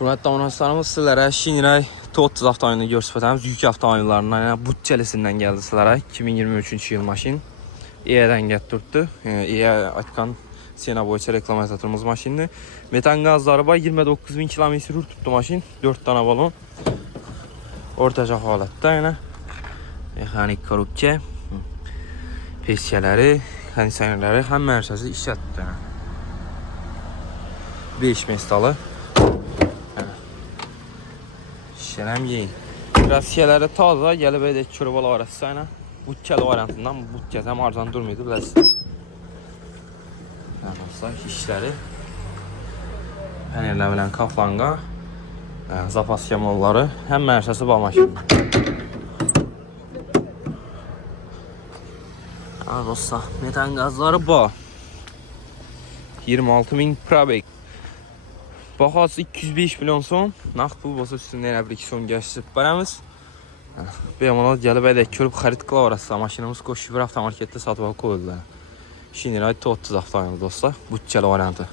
Hürmetli donatçılarımız sizlere Şiniray T30 avtomobilini göstərəcəyimiz yük avtomobillərindən, yəni bütçəlisindən gəldi sizlərə 2023-cü il maşın. İE'dən gətirdi. İE açqan sena boyunca reklam etdiyimiz maşındır. Metan qazları var, 29.000 kilometr tutdu maşın, 4 dənə balon. Ortaca halətdə yəni. Mexanik korobka, pesçələri, kondisionerləri, həmmə hər şeyi işlətdi. 5 mestalı. Şərəm yeyin. Biraz şişələri taze, gəlib edək körübalı arası ilə. Bütçəli variantından bu bütçədən arzan durmaydı, biləsiniz. Yəni, işləri. Pənerlə bilən kaflanga, zapas yamolları, həm mərsəsi var maşın. Dostlar, metan qazları var. 26.000 probek. Baxası 205 milyon son. Naqd pul olsa üstündə elə bir 2 son gəşsib barəmiz. Beyamanlar gəlib edək körüb xarid qıla arası. Maşinimiz Qoşşibir avtomarketdə satıb qoyuldular. Şiniray T30 avtomobil dostlar. Bütçəli variantı.